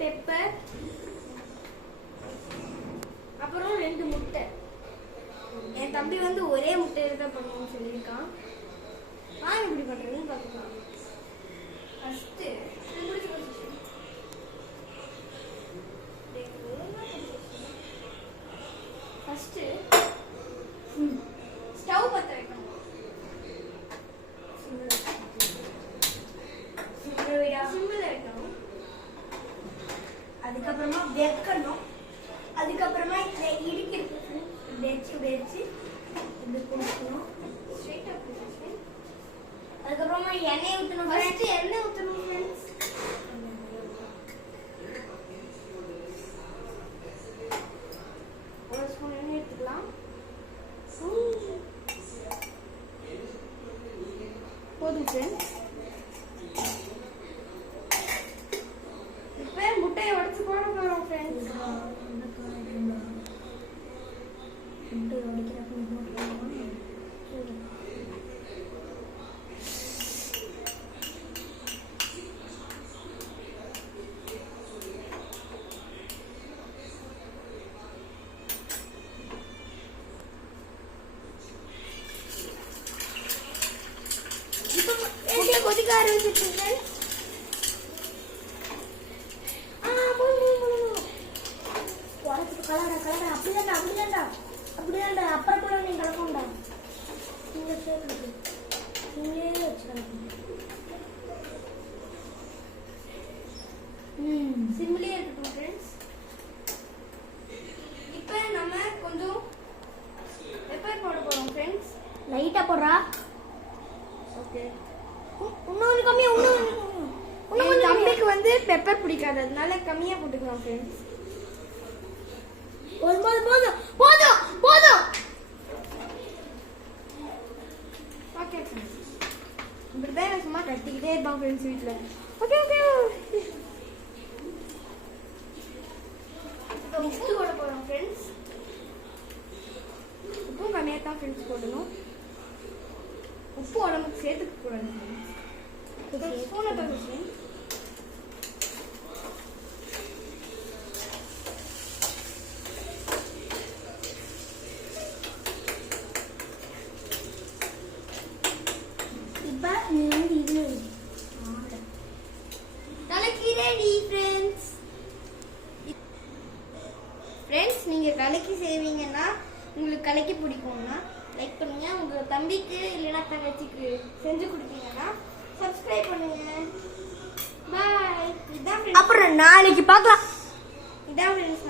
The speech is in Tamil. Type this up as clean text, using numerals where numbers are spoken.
பெப்பர், அப்புறம் 2 முட்டை. என் தம்பி வந்து ஒரே முட்டையில தான் பண்ணணும்னு சொல்லியிருக்கான். வாங்க இப்படி பண்றதுன்னு பார்க்கலாம். ஃபர்ஸ்ட் ஸ்டவ் பற்ற வைக்கணும். சிம்மில் வைக்கணும். அதுக்கப்புறமா வைக்கணும். அதுக்கப்புறமா இதை இடிக்கிறது வச்சு இது கொடுக்கணும். அதுக்கப்புறமா எண்ணெய் ஊற்றணும். ஃபர்ஸ்ட் எண்ணெய் ஊற்றணும் ஃப்ரெண்ட்ஸ். ஒரு ஸ்பூன் எண்ணெய் எடுத்துக்கலாம். போதும் ஃப்ரெண்ட்ஸ். இப்போ முட்டையை உடைச்சு போட போகிறோம் ஃப்ரெண்ட்ஸ். முட்டையை உடைக்கிறப்ப கொதிக்க ஆரம்பிச்சிருக்கீங்க. அப்படிதான்டா அப்புறம் கூட நீ கலக்கண்டா. சிம்லேயே இருக்கட்டும் ஃப்ரெண்ட்ஸ். இப்போ நம்ம கொஞ்சம் பெப்பர் போட போறோம் ஃப்ரெண்ட்ஸ். லைட்டா போடுறா. ஓகே. இன்னொரு கம்மியா இன்னொரு தம்பிக்கு வந்து பெப்பர் பிடிக்காது, அதனால கம்மியா போட்டுக்கலாம் ஃப்ரெண்ட்ஸ். போதும் போதும் போதும் போதும். ஓகே ஃப்ரெண்ட்ஸ், இப்படிதான் சும்மா கட்டிக்கிட்டே இருப்பான் ஃப்ரெண்ட்ஸ் வீட்டில். Okay okay. இப்போ உப்பு போட போகிறோம் ஃப்ரெண்ட்ஸ். உப்பும் கம்மியாக தான் ஃப்ரெண்ட்ஸ் போடணும். உப்பு உடம்புக்கு சேர்த்துக்க கூடாது ஃப்ரெண்ட்ஸ். ஸ்பூனை பார்த்து ஃப்ரெண்ட்ஸ், நீங்கள் கலக்கி செய்வீங்கன்னா உங்களுக்கு கலக்கி பிடிக்கும்னா லைக் பண்ணுங்க. உங்க தம்பிக்கு இல்லைன்னா தங்கச்சிக்கு செஞ்சு கொடுத்தீங்கன்னா சப்ஸ்கிரைப் பண்ணுங்க. பாய். இதான் அப்புறம் நாளைக்கு பார்க்கலாம். இதான் ஃப்ரெண்ட்ஸ்.